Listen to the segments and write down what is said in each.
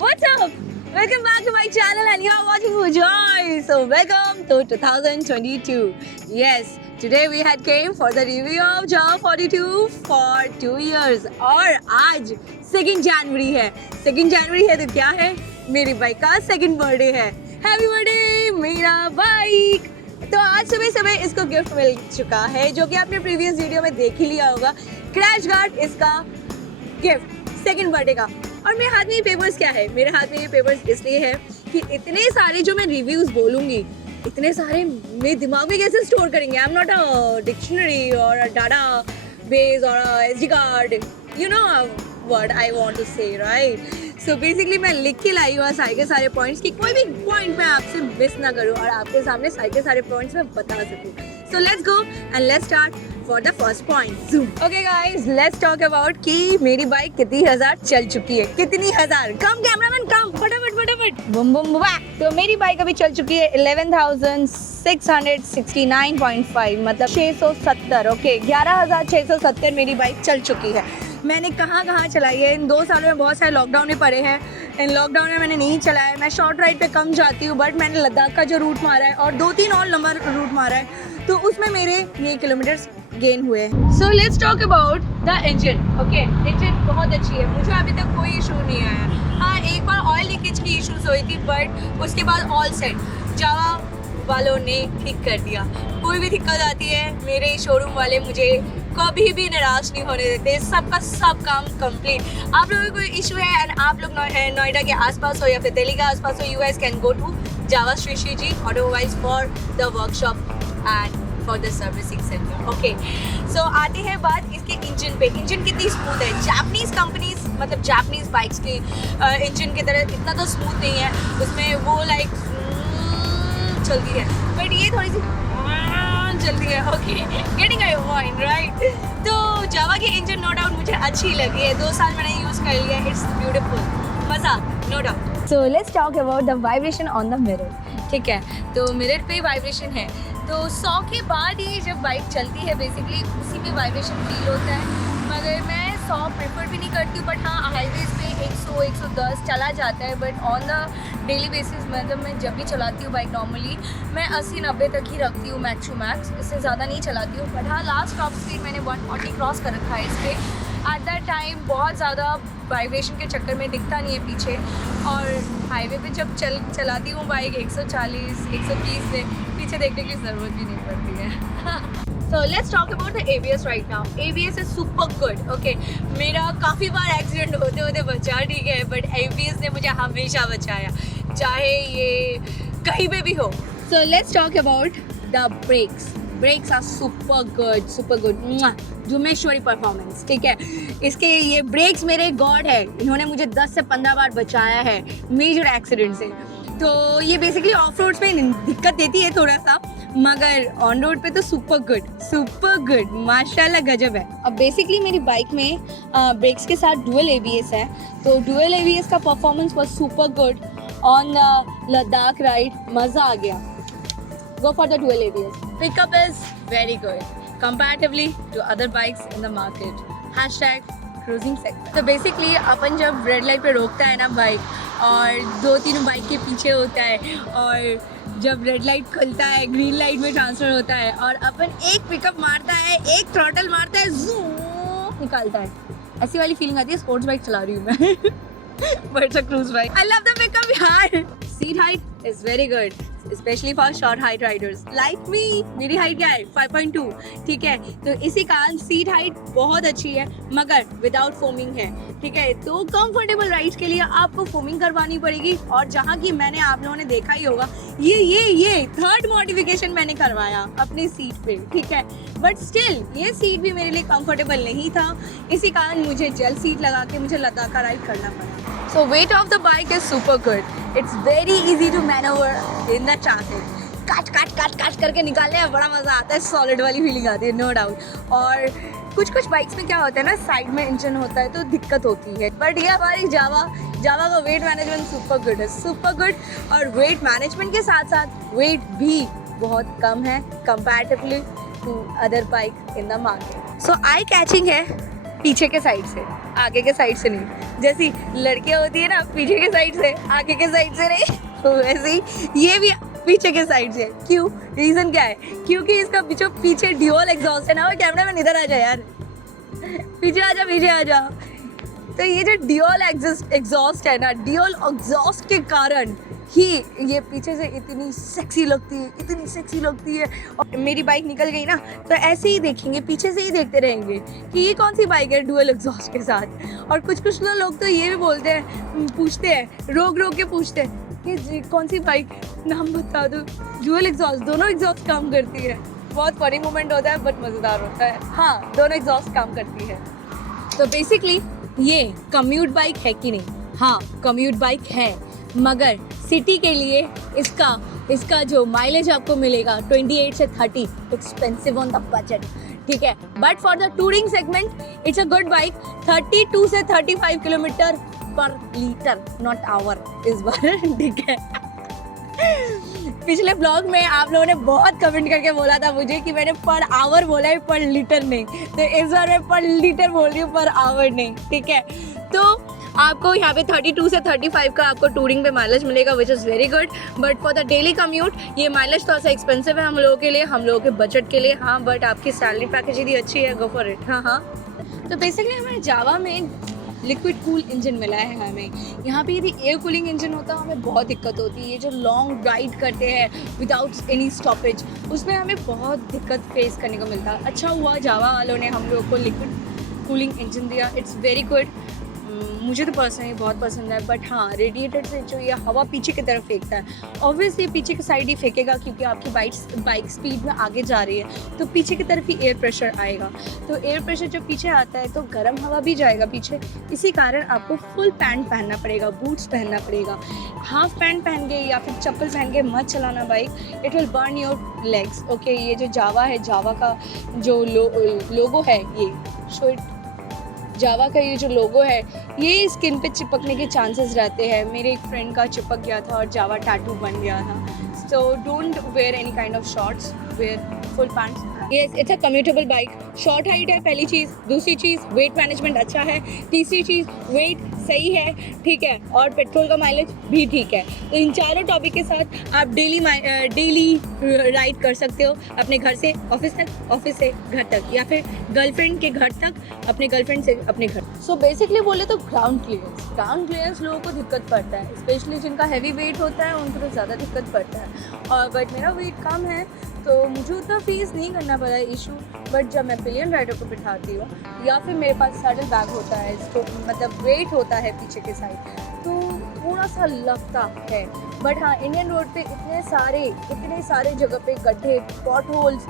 What's up? Welcome back to my channel and you are watching Joy. So welcome to 2022. Yes, today we had came for the review of Java 42 for 2 years. और आज 2 जनवरी है. 2 जनवरी है तो क्या है? मेरी bike का second birthday है. हैप्पी बर्थडे मेरा बाइक. तो आज सुबह सुबह इसको गिफ्ट मिल चुका है जो कि आपने प्रीवियस वीडियो में देख ही लिया होगा. क्रैश गार्ड इसका गिफ्ट सेकंड बर्थडे का. और मेरे हाथ में ये पेपर्स क्या है? मेरे हाथ में ये पेपर्स इसलिए है कि इतने सारे जो मैं रिव्यूज़ बोलूँगी इतने सारे मेरे दिमाग में कैसे स्टोर करेंगे. I am not a dictionary और अ डाटा बेस और a SD card. You know what I want to say, right? So basically मैं लिख के लाई हूँ सारे के सारे पॉइंट्स कि कोई भी पॉइंट मैं आपसे मिस ना करूँ और आपके सामने सारे के सारे पॉइंट्स मैं बता सकूँ. So let's go and let's start for the first point. Okay guys, let's talk about कि मेरी बाइक कितनी हजार चल चुकी है. कितनी हजार? कम कैमरामैन कम, फटाफट फटाफट. बम बम बम. तो मेरी बाइक अभी चल चुकी है 11,669.5 मतलब 670. ओके 11,670 मेरी बाइक चल चुकी है. मैंने कहाँ कहाँ चलाई है इन 2 सालों में. बहुत सारे लॉकडाउन में पड़े हैं. इन लॉकडाउन में मैंने नहीं चलाया. मैं शॉर्ट राइड पे कम जाती हूँ बट मैंने लद्दाख का जो रूट मारा है और 2-3 और लंबा रूट मारा है तो उसमें मेरे ये किलोमीटर्स गेन हुए. सो let's talk about the engine. Okay, engine बहुत अच्छी है. मुझे अभी तक कोई इशू नहीं आया. हाँ, एक बार ऑयल लीकेज की इशूज़ हुई थी बट उसके बाद ऑल सेट. जावा वालों ने ठीक कर दिया. कोई भी दिक्कत आती है मेरे शोरूम वाले मुझे कभी भी निराश नहीं होने देते. सबका सब काम कंप्लीट. आप लोगों को कोई इशू है एंड आप लोग नोएडा के आसपास हो या फिर दिल्ली के आसपास हो, you guys can go to Jawa Shri ji automobiles for the workshop and for the servicing centre. Okay, so आते हैं बात इसके इंजन पे. इंजन कितनी स्मूथ है. जापानीज कंपनीज मतलब जापानीज बाइक्स की इंजन की तरह इतना तो स्मूथ नहीं है. उसमें वो लाइक चलती है बट ये थोड़ी सी चलती है. Okay, getting I point, right? तो जावा की इंजन नो डाउट मुझे अच्छी लगी है. 2 साल मैंने यूज़ कर लिया. इट्स ब्यूटीफुल, मज़ा, no doubt. So let's talk about the vibration on the mirror. ठीक है, तो मिरर पे वाइब्रेशन है तो 100 के बाद ही जब बाइक चलती है बेसिकली उसी में वाइब्रेशन फील होता है. मगर मैं 100 प्रेफर भी नहीं करती हूँ बट हाँ हाईवेज पे 100-110 चला जाता है. But on the daily basis मतलब मैं जब भी चलाती हूँ बाइक नॉर्मली मैं 80-90 तक ही रखती हूँ मैक्स टू मैक्स. इससे ज़्यादा नहीं चलाती हूँ. बट हाँ, लास्ट टॉप स्पीड मैंने 140 क्रॉस कर रखा है इस पर. एट दैट टाइम बहुत ज़्यादा वाइब्रेशन के चक्कर में दिखता नहीं है पीछे. और हाईवे पे जब चलाती हूँ बाइक 140-130 से पीछे देखने की ज़रूरत भी नहीं पड़ती है. So let's talk about the ABS right now. ABS is super good. Okay, मेरा काफ़ी बार एक्सीडेंट होते होते बचा, ठीक है, बट ABS ने मुझे हमेशा बचाया चाहे ये कहीं पे भी हो. So let's talk about the brakes. Brakes are super good. जुमेश्वरी परफॉर्मेंस. ठीक है, इसके ये ब्रेक्स मेरे गॉड है. इन्होंने मुझे 10 से 15 बार बचाया है मेजर एक्सीडेंट से. तो ये बेसिकली ऑफ रोड्स पे दिक्कत देती है थोड़ा सा मगर ऑन रोड पे तो सुपर गुड माशाल्लाह गजब है. अब बेसिकली मेरी बाइक में ब्रेक्स के साथ डुअल ABS है तो डुअल ABS का performance was super good on the Ladakh ride. मज़ा आ गया. गो for the dual ABS. Pickup is very good comparatively to other bikes in the market. #cruising segment. तो बेसिकली अपन जब रेड लाइट पे रोकता है ना बाइक और 2-3 बाइक के पीछे होता है और जब रेड लाइट खुलता है ग्रीन लाइट में ट्रांसफर होता है और अपन एक पिकअप मारता है, एक थ्रॉटल मारता है, जूम निकालता है. ऐसी वाली फीलिंग आती है. स्पोर्ट्स बाइक चला रही हूँ मैं but it's a cruise bike. I love the pickup yaar. Seat height is very good. Specially for short height Riders like me. मेरी हाइट क्या है? 5.2. ठीक है, तो इसी कारण सीट हाइट बहुत अच्छी है मगर विदाउट फोमिंग है. ठीक है, तो कंफर्टेबल राइड्स के लिए आपको फोमिंग करवानी पड़ेगी. और जहाँ की मैंने आप लोगों ने देखा ही होगा ये थर्ड मॉडिफिकेशन मैंने करवाया अपनी सीट पे. ठीक है, बट स्टिल ये सीट भी मेरे लिए कंफर्टेबल नहीं था. इसी कारण मुझे जेल सीट लगा के मुझे लद्दाख का राइड करना पड़ा. So weight of the bike is super good. It's very easy to maneuver in the traffic. काट करके निकालने में बड़ा मज़ा आता है. सॉलिड वाली फीलिंग आती है, नो डाउट. और कुछ बाइक्स में क्या होता है ना, साइड में इंजन होता है तो दिक्कत होती है. बट ये हमारी जावा का वेट मैनेजमेंट सुपर गुड. और वेट मैनेजमेंट के साथ साथ वेट भी बहुत कम है comparatively to other bike in the market. So eye catching है पीछे के साइड से. आगे के साइड से नहीं, जैसी लड़कियां होती है ना पीछे के साइड से, आगे के साइड से नहीं, तो वैसे ही ये भी पीछे के साइड से। क्यों, रीज़न क्या है? क्योंकि इसका जो पीछे ड्यूअल एग्जॉस्ट है ना, वो कैमरा मैन इधर आ जा यार, पीछे आ जा, पीछे आ जा। तो ये जो ड्यूअल एग्जॉस्ट है ना, ड्यूअल एग्जॉस्ट के कारण ही ये पीछे से इतनी सेक्सी लगती है, इतनी सेक्सी लगती है। और मेरी बाइक निकल गई ना, तो ऐसे ही देखेंगे, पीछे से ही देखते रहेंगे कि ये कौन सी बाइक है ड्यूअल एग्जॉस्ट के साथ। और कुछ लोग तो ये भी बोलते हैं, पूछते हैं, रोक के पूछते हैं कि कौन सी बाइक, नाम बता दो, ड्यूअल एग्जॉस्ट, दोनों एग्जॉस्ट काम करती है। बहुत फनी मोमेंट होता है बट मज़ेदार होता है। हाँ, दोनों एग्जॉस्ट काम करती है। तो बेसिकली ये कम्यूट बाइक है कि नहीं? हाँ, कम्यूट बाइक है, मगर सिटी के लिए इसका जो माइलेज आपको मिलेगा 28 से 30, एक्सपेंसिव ऑन द बजट, ठीक है। But for the touring segment it's a good bike. 32 से 35 किलोमीटर पर लीटर, नॉट आवर इस बार, ठीक है। पिछले ब्लॉग में आप लोगों ने बहुत कमेंट करके बोला था मुझे कि मैंने पर आवर बोला है, पर लीटर नहीं। तो इस बार मैं पर लीटर बोल रही हूँ, पर आवर नहीं, ठीक है। तो आपको यहाँ पे 32 से 35 का आपको टूरिंग पे माइलेज मिलेगा, which is very good. But for the daily commute ये माइलेज थोड़ा सा एक्सपेंसिव है हम लोगों के लिए, हम लोगों के बजट के लिए। हाँ, बट आपकी सैलरी पैकेज यदि अच्छी है, गो फॉर इट। हाँ। तो बेसिकली हमें जावा में लिक्विड कूल इंजन मिला है हमें। यहाँ पे यदि एयर कूलिंग इंजन होता हमें बहुत दिक्कत होती है। ये जो लॉन्ग राइड करते हैं विदाउट एनी स्टॉपेज, उसमें हमें बहुत दिक्कत फेस करने को मिलता है। अच्छा हुआ जावा वालों ने हम लोग को लिक्विड कूलिंग इंजन दिया, इट्स वेरी गुड। मुझे तो पर्सनली बहुत पसंद है। बट हाँ, रेडिएटर से जो ये हवा पीछे की तरफ फेंकता है, ऑब्वियसली पीछे की साइड ही फेंकेगा क्योंकि आपकी बाइक स्पीड में आगे जा रही है, तो पीछे की तरफ ही एयर प्रेशर आएगा। तो एयर प्रेशर जब पीछे आता है तो गर्म हवा भी जाएगा पीछे। इसी कारण आपको फुल पैंट पहनना पड़ेगा, बूट्स पहनना पड़ेगा। हाफ पैंट पहन के या फिर चप्पल पहन के मत चलाना bike, it will burn your legs. Okay, ये जो जावा है, जावा का जो लोगो है, ये शो इट, जावा का ये जो लोगो है ये स्किन पे चिपकने के चांसेस रहते हैं। मेरे एक फ्रेंड का चिपक गया था और जावा टैटू बन गया था। So don't wear any kind of shorts, wear full pants. Yes, it's a commutable bike. Short height है पहली चीज़, दूसरी चीज़ वेट मैनेजमेंट अच्छा है, तीसरी चीज़ वेट सही है, ठीक है, और पेट्रोल का माइलेज भी ठीक है। तो इन चारों टॉपिक के साथ आप डेली राइड कर सकते हो, अपने घर से ऑफिस तक, ऑफिस से घर तक, या फिर गर्लफ्रेंड के घर तक, अपने गर्लफ्रेंड से अपने घर। सो बेसिकली बोले तो ग्राउंड क्लियरेंस लोगों को दिक्कत पड़ता है, स्पेशली जिनका हैवी वेट होता है उनको तो ज़्यादा दिक्कत पड़ता है। और बट मेरा वेट कम है तो मुझे उतना फेस नहीं करना पड़ा है इशू। बट जब मैं पिलियन राइडर को बिठाती हूँ या फिर मेरे पास सैडल बैग होता है, इसको मतलब वेट होता है पीछे के साइड, तो थोड़ा सा लगता है। बट हाँ, इंडियन रोड पे इतने सारे जगह पे गड्ढे, पॉट होल्स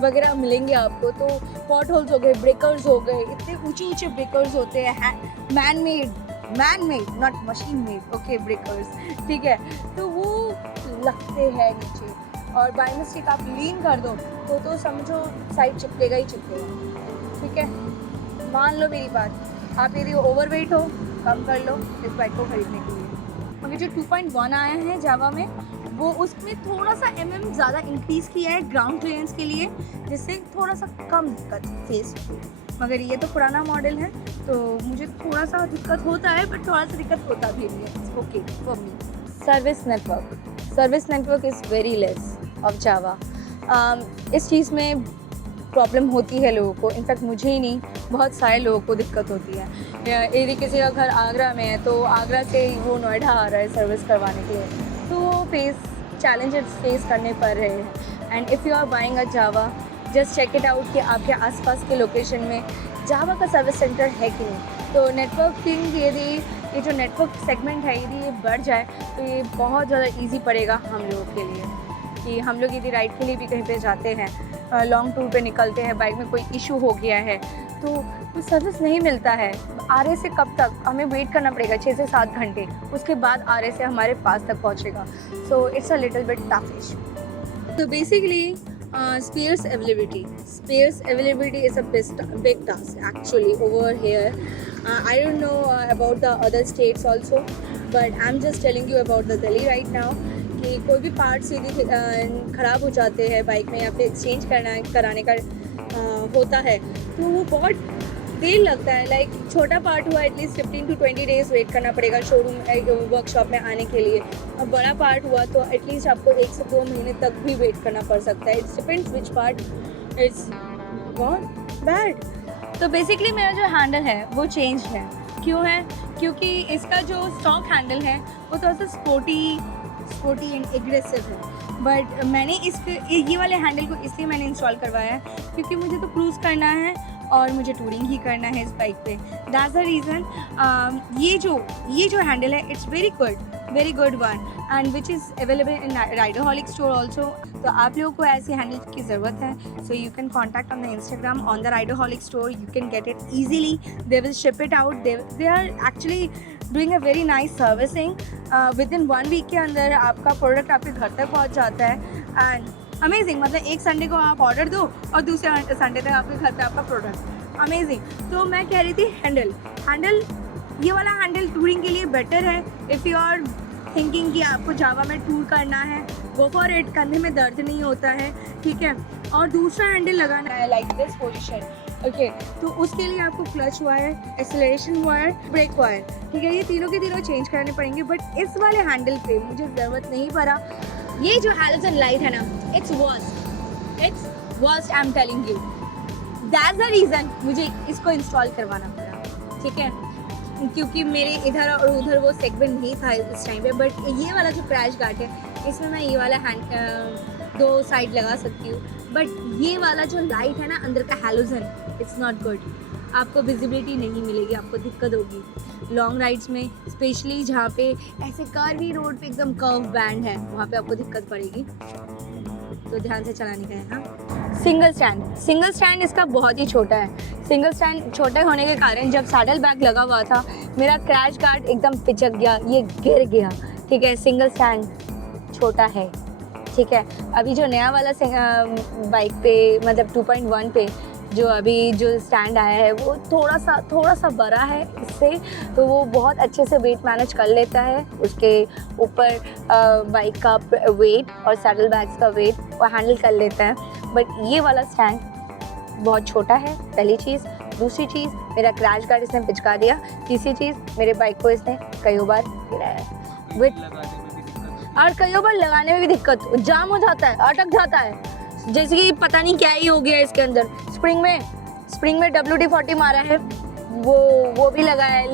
वगैरह मिलेंगे आपको। तो पॉट होल्स हो गए, ब्रेकर्स हो गए, इतने ऊंचे ब्रेकर्स होते हैं, man made not machine made, okay, breakers, ठीक है। तो वो लगते हैं नीचे, और बाय मिस्टेक आप लीन कर दो तो समझो साइड चिपकेगा ही चिपकेगा, ठीक है। मान लो मेरी बात, आप यदि ओवरवेट हो, कम कर लो इस बाइक को खरीदने के लिए। मगर जो 2.1 आया है जावा में, वो उसमें थोड़ा सा ज़्यादा इंक्रीज़ किया है ग्राउंड क्लियरेंस के लिए, जिससे थोड़ा सा कम दिक्कत फेस हुई। मगर ये तो पुराना मॉडल है तो मुझे थोड़ा सा दिक्कत होता है, बट थोड़ा सा दिक्कत होता भी नहीं है, okay for me. Service network is very less of Java. इस चीज़ में प्रॉब्लम होती है लोगों को, इनफैक्ट मुझे ही नहीं, बहुत सारे लोगों को दिक्कत होती है। यदि किसी का घर आगरा में है तो आगरा से वो नोएडा आ रहा है सर्विस करवाने के लिए, तो वो चैलेंजेस फेस करने पड़ रहे हैं। And if you are buying a Jawa, just check it out कि आपके आसपास के लोकेशन में जावा का सर्विस सेंटर है कि नहीं। तो नेटवर्किंग, यदि ये जो नेटवर्क सेगमेंट है यदि ये बढ़ जाए तो ये बहुत ज़्यादा ईजी पड़ेगा हम लोगों के लिए, कि हम लोग यदि राइड के लिए भी कहीं पे जाते हैं, लॉन्ग टूर पे निकलते हैं, बाइक में कोई इशू हो गया है तो सर्विस नहीं मिलता है। आरए से कब तक हमें वेट करना पड़ेगा, 6 से 7 घंटे, उसके बाद आरए से हमारे पास तक पहुंचेगा। So it's a little bit tough issue. तो basically spares availability is a big task actually over here. I don't know about the other states also, but I'm just telling you about the Delhi right now कि कोई भी parts यदि ख़राब हो जाते हैं bike में या फिर एक्सचेंज कराने का होता है तो वो बहुत देर लगता है, लाइक छोटा पार्ट हुआ एटलीस्ट 15 to 20 डेज वेट करना पड़ेगा शोरूम वर्कशॉप में आने के लिए। अब बड़ा पार्ट हुआ तो एटलीस्ट आपको 1 से 2 महीने तक भी वेट करना पड़ सकता है। It's depends which part it's got bad. तो बेसिकली मेरा जो हैंडल है वो चेंज है। क्यों है? क्योंकि इसका जो स्टॉक हैंडल है वो थोड़ा सा स्पोर्टी एंड एग्रेसिव है, बट मैंने ये वाले हैंडल को इसलिए मैंने इंस्टॉल करवाया है क्योंकि मुझे तो क्रूज़ करना है और मुझे टूरिंग ही करना है इस बाइक पे। दैट्स द रीज़न ये जो हैंडल है it's very good one and which is available in Riderholic store also. तो आप लोगों को ऐसे हैंडल की ज़रूरत है, so you can contact on the Instagram on the Riderholic store, you can get it easily, they will ship it out, they are actually doing a very nice servicing. With in 1 week के अंदर आपका product आपके घर तक पहुँच जाता है and amazing. मतलब एक संडे को आप ऑर्डर दो और दूसरे संडे तक आपके घर पे आपका प्रोडक्ट, अमेजिंग। तो मैं कह रही थी हैंडल ये वाला हैंडल टूरिंग के लिए बेटर है। इफ़ यू आर थिंकिंग कि आपको जावा में टूर करना है, गो फॉर इट, कंधे में दर्द नहीं होता है, ठीक है। और दूसरा हैंडल लगाना है लाइक दिस पोजीशन, ओके। तो उसके लिए आपको clutch wire, acceleration wire, brake wire, ठीक है, ये तीनों के तीनों चेंज करने पड़ेंगे। बट इस वाले हैंडल पे मुझे ज़रूरत नहीं पड़ा। ये जो हैलोजन लाइट है ना, its worst I am telling you. That's the reason मुझे इसको इंस्टॉल करवाना पड़ा, ठीक है, क्योंकि मेरे इधर और उधर वो सेगमेंट नहीं था इस टाइम पे। बट ये वाला जो क्रैश गार्ड है इसमें मैं ये वाला दो साइड लगा सकती हूँ, बट ये वाला जो लाइट है ना अंदर का हैलोजन, इट्स नॉट गुड। आपको विजिबिलिटी नहीं मिलेगी, आपको दिक्कत होगी लॉन्ग राइड्स में, स्पेशली जहाँ पे ऐसे कर्वी रोड पे एकदम कर्व बैंड है, वहाँ पे आपको दिक्कत पड़ेगी, तो ध्यान से चलाने का है। हाँ, सिंगल स्टैंड इसका बहुत ही छोटा है। सिंगल स्टैंड छोटे होने के कारण जब सैडल बैग लगा हुआ था मेरा क्रैश गार्ड एकदम पिचक गया, ये गिर गया, ठीक है। सिंगल स्टैंड छोटा है, ठीक है। अभी जो नया वाला बाइक पे मतलब 2.1 पे जो अभी जो स्टैंड आया है वो थोड़ा सा बड़ा है इससे, तो वो बहुत अच्छे से वेट मैनेज कर लेता है। उसके ऊपर बाइक का वेट और सैडल बैग्स का वेट वो हैंडल कर लेता है। बट ये वाला स्टैंड बहुत छोटा है, पहली चीज़। दूसरी चीज़, मेरा क्रैश गार्ड इसने पिचका दिया। तीसरी चीज़, मेरे बाइक को इसने कई बार गिराया है और कई बार लगाने में भी दिक्कत, जाम हो जाता है, अटक जाता है, जैसे कि पता नहीं क्या ही हो गया इसके अंदर। स्प्रिंग में WD-40 मारा है, वो भी लगा है,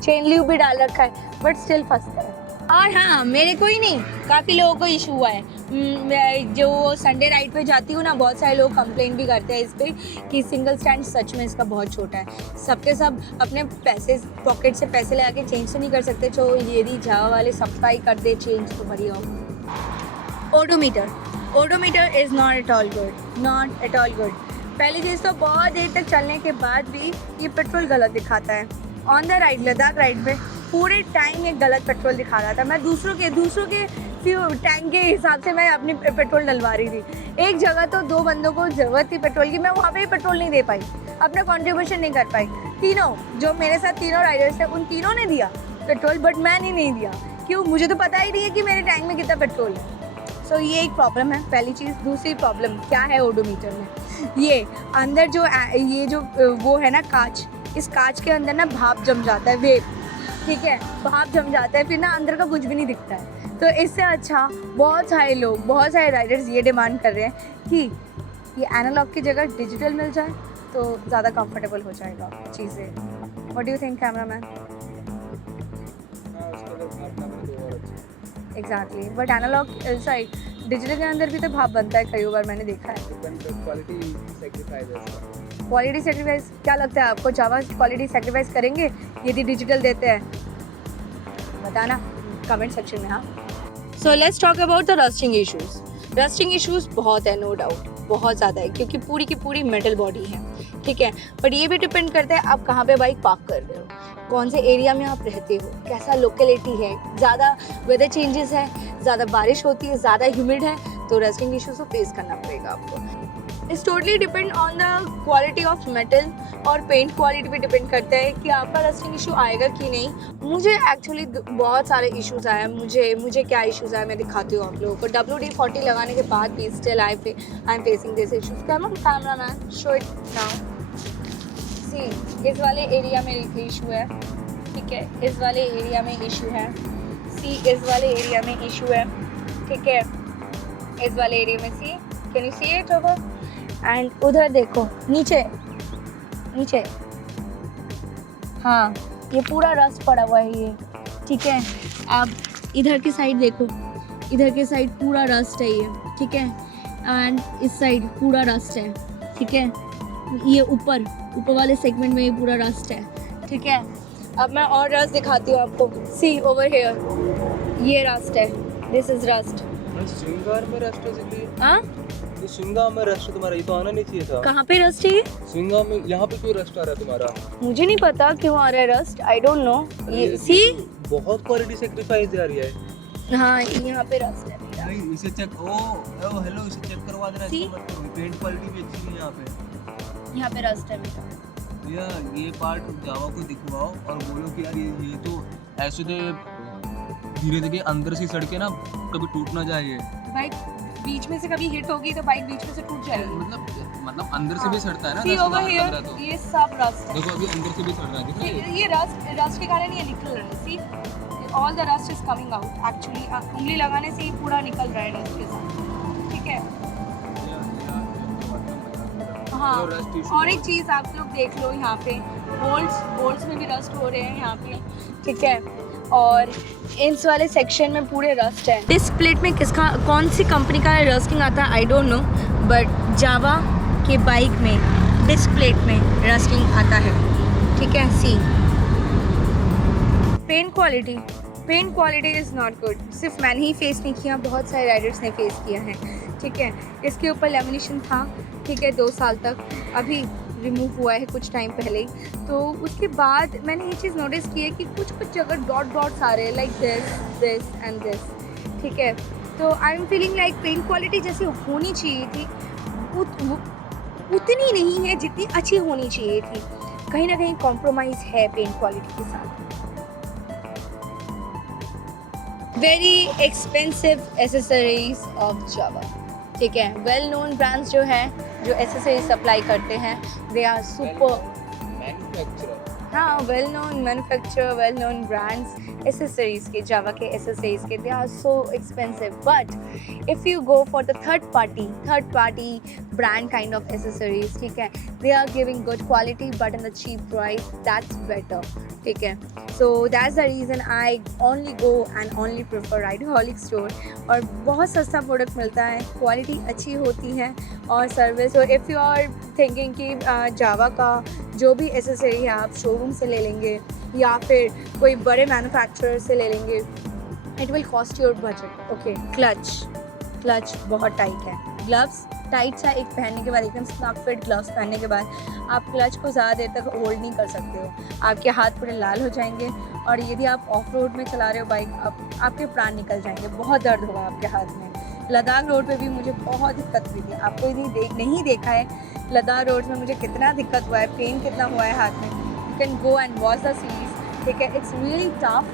चेन ल्यूब भी डाल रखा है, बट स्टिल फंसता है। और हाँ, मेरे को ही नहीं, काफ़ी लोगों को इशू हुआ है। जो संडे राइड पे जाती हूँ ना, बहुत सारे लोग कंप्लेन भी करते हैं इस पर कि सिंगल स्टैंड सच में इसका बहुत छोटा है। सबके सब अपने पैसे पॉकेट से पैसे लगा के चेंज तो नहीं कर सकते, तो यदि जावा वाले सप्लाई कर दे चेंज तो बढ़िया हो। Odometer is not at all good. पहली चीज़ तो बहुत देर तक चलने के बाद भी ये पेट्रोल गलत दिखाता है। On the ride, Ladakh ride पे पूरे टाइम ये गलत पेट्रोल दिखा रहा था। मैं दूसरों के टैंक के हिसाब से मैं अपनी पेट्रोल डलवा रही थी। एक जगह तो 2 बंदों को ज़रूरत थी पेट्रोल की, मैं वहाँ पे पेट्रोल नहीं दे पाई, अपना कंट्रीब्यूशन नहीं कर पाई। तीनों जो मेरे साथ 3 राइडर्स थे उन तीनों ने दिया पेट्रोल, बट मैंने नहीं दिया। क्यों? मुझे तो पता ही नहीं है कि मेरे टैंक में कितना पेट्रोल है। सो ये एक प्रॉब्लम है, पहली चीज़। दूसरी प्रॉब्लम क्या है ओडोमीटर में, ये अंदर जो वो है ना कांच, इस कांच के अंदर ना भाप जम जाता है, वेप, ठीक है, भाप जम जाता है, फिर ना अंदर का कुछ भी नहीं दिखता है। तो इससे अच्छा बहुत सारे राइडर्स ये डिमांड कर रहे हैं कि ये एनालॉग की जगह डिजिटल मिल जाए तो ज़्यादा कंफर्टेबल हो जाएगा चीज़ें। What do you think cameraman? Exactly, but analogue digital के अंदर भी तो भाप बनता है, कई बार मैंने देखा है। क्वालिटी सेक्रीफाइस क्या लगता है आपको? जावा क्वालिटी सेक्रीफाइस करेंगे यदि डिजिटल देते हैं? बताना कमेंट सेक्शन में। हाँ, सो let's talk about the rusting issues बहुत है, नो डाउट, बहुत ज़्यादा है, क्योंकि पूरी की पूरी मेटल बॉडी है, ठीक है। बट ये भी डिपेंड करता है आप कहाँ पे बाइक पार्क कर रहे हो, कौन से एरिया में आप रहते हो, कैसा लोकेलिटी है, ज़्यादा वेदर चेंजेस है, ज़्यादा बारिश होती है, ज़्यादा ह्यूमिड है, तो रस्टिंग इश्यूज़ को फेस करना पड़ेगा आपको। It's totally depend on the quality of metal, और पेंट क्वालिटी पे डिपेंड करता है कि आपका रस्टिंग इशू आएगा कि नहीं। मुझे एक्चुअली बहुत सारे इश्यूज़ आए, मुझे क्या इश्यूज़ आए मैं दिखाती हूँ आप लोगों को। WD-40 लगाने के बाद भी still I am facing this issues. Cameraman, show it now. See इस वाले एरिया में इशू है, ठीक है, इस वाले एरिया में इशू है, सी इस वाले एरिया में इशू है, ठीक है, इस वाले एरिया में see, can you see it over, and उधर देखो नीचे नीचे, हाँ ये पूरा रस्ट पड़ा हुआ है ये, ठीक है। आप इधर की साइड देखो, इधर की साइड पूरा रस्ट है ये, ठीक है, एंड इस साइड पूरा रस्ट है, ठीक है, ये ऊपर वाले सेगमेंट में ये पूरा रस्ट है, ठीक है। अब मैं और रस्ट दिखाती हूँ आपको, सी ओवर हियर, ये रस्ट है, दिस इज रस्ट। श्रृंगार में रस्ट है, हाँ ये श्रृंगार में रस्ट तुम्हारा, ये तो आना नहीं चाहिए था। कहाँ पे रस्ट है ये? श्रृंगार में, यहाँ पे क्यों रस्ट आ रहा है तुम्हारा? मुझे नहीं पता क्यों आ रहा है रस्ट, आई डोंट नो। ये सी बहुत क्वालिटी सेक्रीफाइस जा रही है। हाँ यहाँ पे रस्ट है मेरा। नहीं इसे चेक, ओ हेलो, इसे चेक करवा देना, See? इसका मतलब पेंट क्वालिटी भी अच्छी नहीं है यहाँ पे। यहाँ पे रस्ट है मेरा। ये पार्ट जावा को दिखवाओ और बोलो कि यार ये तो ऐसे तो धीरे धीरे अंदर से सड़के ना कभी टूट ना जाए ये। बाइक बीच में से कभी हिट होगी तो बाइक बीच में से टूट जाएगी। मतलब अंदर से भी सड़ता है ना। See over here, ये सब रस्ट है। देखो अभी अंदर से भी सड़ रहा है, दिख रहा है? ये रस्ट के कारण ये निकल रहा है। See all the rust is coming out actually, उंगली लगाने से ही पूरा निकल रहा है रस्ट के साथ, ठीक है। हाँ और एक चीज़ आप लोग देख लो, यहाँ पे बोल्ट्स में भी रस्ट हो रहे हैं यहाँ पे, ठीक है, और इंस वाले सेक्शन में पूरे रस्ट है। डिस्क प्लेट में किसका, कौन सी कंपनी का रस्टिंग आता है I don't know, but Java के बाइक में डिस्क प्लेट में रस्टिंग आता है, ठीक है। See paint quality is not good. सिर्फ मैंने ही फेस नहीं किया, बहुत सारे राइडर्स ने फेस किया है, ठीक है। इसके ऊपर लेमिनेशन था, ठीक है, 2 साल तक, अभी रिमूव हुआ है कुछ टाइम पहले ही। तो उसके बाद मैंने ये चीज़ नोटिस की है कि कुछ जगह डॉट्स आ रहे हैं, लाइक दिस एंड दिस, ठीक है। तो I am feeling like paint quality जैसी होनी चाहिए थी उतनी नहीं है जितनी अच्छी होनी चाहिए थी। कहीं ना कहीं कॉम्प्रोमाइज़ है पेंट क्वालिटी के साथ। Very expensive accessories of Java, ठीक है। वेल नोन ब्रांड्स जो है जो एसेसरीज सप्लाई करते हैं, दे आर सुपर मैन्युफैक्चरर। हाँ, well known manufacturer, well known brands accessories के, जावा के एसेसरीज के, they are so expensive. But if you go for the third party brand kind of accessories, ठीक है, they are giving good quality but in the cheap price, that's better, ठीक है। So that's the reason I only go and only prefer Rideholic store. और बहुत सस्ता product मिलता है, quality अच्छी होती है और सर्विस। तो इफ़ यू आर थिंकिंग कि जावा का जो भी एसेसरी है आप शोरूम से ले लेंगे या फिर कोई बड़े मैन्युफैक्चरर से ले लेंगे, it will cost your budget, okay. Clutch बहुत टाइट है, ग्लव्स टाइट सा एक पहनने के बाद, एकदम स्नैप फिट ग्लव्स पहनने के बाद आप क्लच को ज़्यादा देर तक होल्ड नहीं कर सकते हो, आपके हाथ पूरे लाल हो जाएंगे। और यदि आप ऑफ रोड में चला रहे हो बाइक, आपके प्राण निकल जाएंगे, बहुत दर्द होगा आपके हाथ में। लद्दाख रोड पे भी मुझे बहुत दिक्कत हुई थी, आपको यदि नहीं देखा है लद्दाख रोड में मुझे कितना दिक्कत हुआ है, पेन कितना हुआ है हाथ में, you can go and watch the series, ठीक है। इट्स रियली टफ,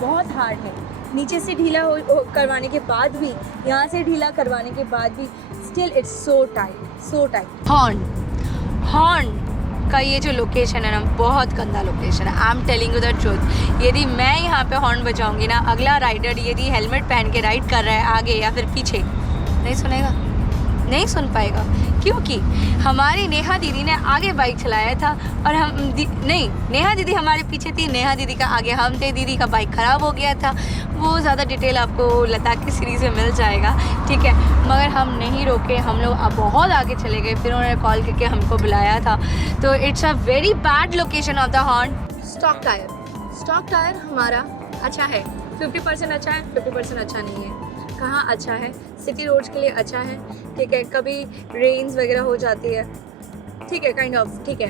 बहुत हार्ड है। नीचे से ढीला करवाने के बाद भी, यहाँ से ढीला करवाने के बाद भी still it's so tight. Horn का ये जो लोकेशन है ना, बहुत गंदा लोकेशन है। I am telling you the truth. यदि मैं यहाँ पे हॉर्न बजाऊंगी ना, अगला राइडर यदि हेलमेट पहन के राइड कर रहा है आगे या फिर पीछे, नहीं सुनेगा, नहीं सुन पाएगा, क्योंकि हमारी नेहा दीदी ने आगे बाइक चलाया था और नेहा दीदी हमारे पीछे थी, नेहा दीदी का आगे हम थे, दीदी का बाइक ख़राब हो गया था। वो ज़्यादा डिटेल आपको लद्दाख की सीरीज़ में मिल जाएगा, ठीक है। मगर हम नहीं रोके, हम लोग बहुत आगे चले गए, फिर उन्होंने कॉल करके हमको बुलाया था। तो it's a very bad location of the horn. Stock tyre हमारा अच्छा है, 50% अच्छा है, 50% अच्छा नहीं है। कहाँ अच्छा है? सिटी रोड्स के लिए अच्छा है, ठीक है। कभी रेन्स वगैरह हो जाती है, ठीक है, काइंड ऑफ ठीक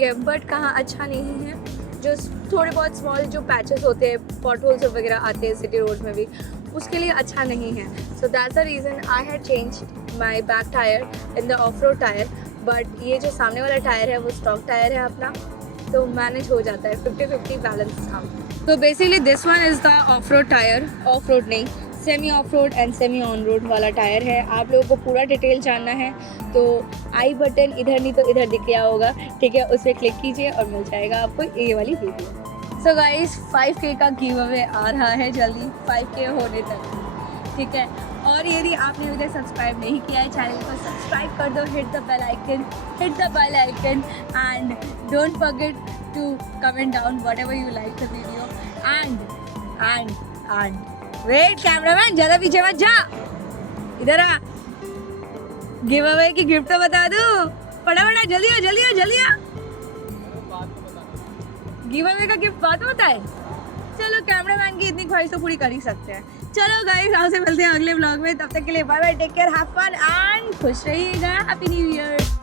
है, बट कहाँ अच्छा नहीं है। जो थोड़े बहुत स्मॉल जो पैचेस होते हैं, पॉट होल्स वगैरह आते हैं सिटी रोड्स में भी, उसके लिए अच्छा नहीं है। So that's the reason I had changed my back tyre in the off road tyre. But ये जो सामने वाला टायर है वो स्टॉक टायर है अपना, तो मैनेज हो जाता है, 50-50 बैलेंस था। तो basically this one is the off road tyre, off road नहीं, semi off road and semi on road वाला टायर है। आप लोगों को पूरा डिटेल जानना है तो आई बटन इधर नहीं तो इधर दिख गया होगा, ठीक है, उस पर क्लिक कीजिए और मिल जाएगा आपको ये वाली वीडियो। सो गाइस 5K का गिव अवे आ रहा है जल्दी, 5K होने तक, ठीक है। और यदि आपने अभी तक सब्सक्राइब नहीं किया है चैनल को सब्सक्राइब कर दो, hit the bell icon and don't forget to comment down whatever you like the video and wait cameraman ज़्यादा पीछे मत जा, इधर आ। गिव अवे की गिफ्ट तो बता दूँ, फटाफट जल्दी आ। गिव अवे का गिफ्ट बात होता है। चलो कैमरामैन की इतनी ख्वाहिश तो पूरी कर ही सकते हैं। चलो गाइस आपसे मिलते हैं अगले ब्लॉग में, तब तक के लिए bye bye, take care, have fun and खुश रहिएगा, हैप्पी न्यू ईयर।